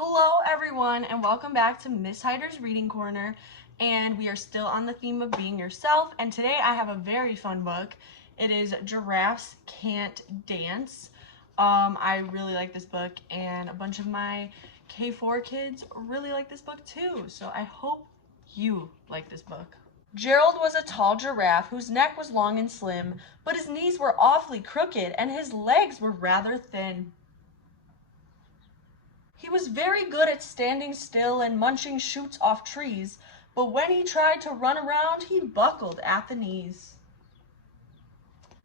Hello everyone and welcome back to Miss Hyder's Reading Corner, and we are still on the theme of being yourself, and today I have a very fun book. It is Giraffes Can't Dance. I really like this book, and a bunch of my K4 kids really like this book too, so I hope you like this book. Gerald was a tall giraffe whose neck was long and slim, but his knees were awfully crooked and his legs were rather thin. He was very good at standing still and munching shoots off trees, but when he tried to run around, he buckled at the knees.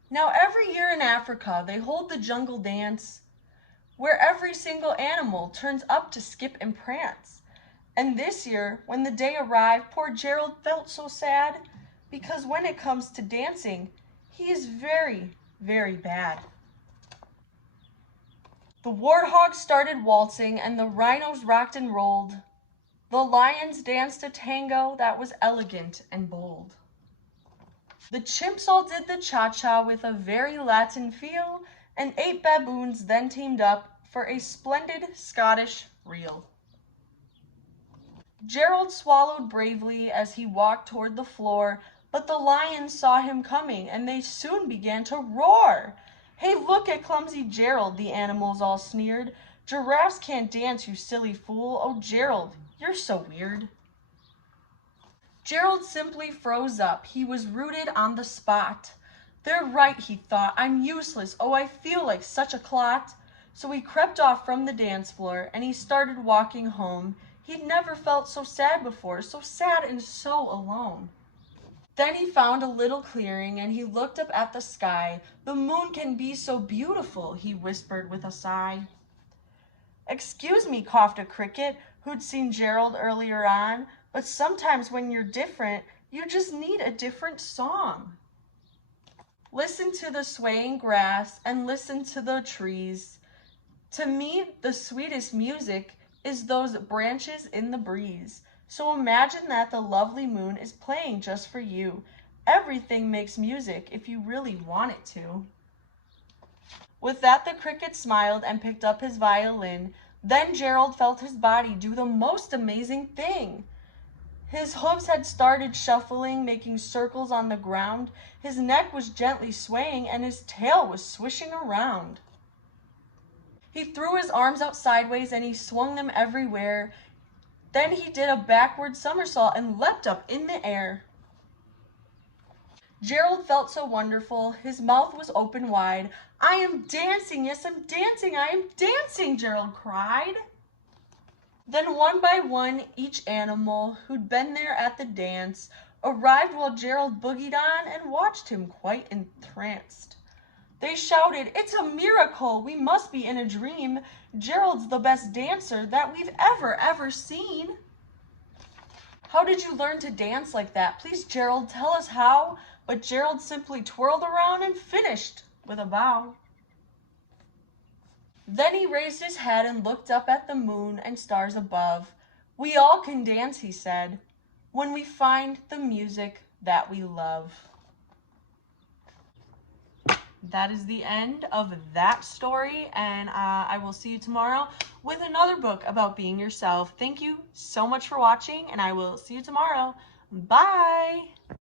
Now every year in Africa, they hold the jungle dance, where every single animal turns up to skip and prance. And this year, when the day arrived, poor Gerald felt so sad, because when it comes to dancing, he is very, very bad. The warthogs started waltzing and the rhinos rocked and rolled. The lions danced a tango that was elegant and bold. The chimps all did the cha-cha with a very Latin feel, and 8 baboons then teamed up for a splendid Scottish reel. Gerald swallowed bravely as he walked toward the floor, but the lions saw him coming and they soon began to roar. "Hey, look at clumsy Gerald," the animals all sneered. "Giraffes can't dance, you silly fool. Oh, Gerald, you're so weird." Gerald simply froze up. He was rooted on the spot. "They're right," he thought. "I'm useless. Oh, I feel like such a clot." So he crept off from the dance floor and he started walking home. He'd never felt so sad before, so sad and so alone. Then he found a little clearing and he looked up at the sky. "The moon can be so beautiful," he whispered with a sigh. "Excuse me," coughed a cricket who'd seen Gerald earlier on, "but sometimes when you're different, you just need a different song. Listen to the swaying grass and listen to the trees. To me, the sweetest music is those branches in the breeze. So imagine that the lovely moon is playing just for you. Everything makes music if you really want it to." With that, the cricket smiled and picked up his violin. Then Gerald felt his body do the most amazing thing. His hooves had started shuffling, making circles on the ground. His neck was gently swaying and his tail was swishing around. He threw his arms out sideways and he swung them everywhere. Then he did a backward somersault and leapt up in the air. Gerald felt so wonderful. His mouth was open wide. "I am dancing, yes, I'm dancing, I am dancing," Gerald cried. Then one by one, each animal who'd been there at the dance arrived while Gerald boogied on and watched him quite entranced. They shouted, "It's a miracle! We must be in a dream. Gerald's the best dancer that we've ever seen." "How did you learn to dance like that? Please, Gerald, tell us how." But Gerald simply twirled around and finished with a bow. Then he raised his head and looked up at the moon and stars above. "We all can dance," he said, "when we find the music that we love." That is the end of that story, and I will see you tomorrow with another book about being yourself. Thank you so much for watching, and I will see you tomorrow. Bye!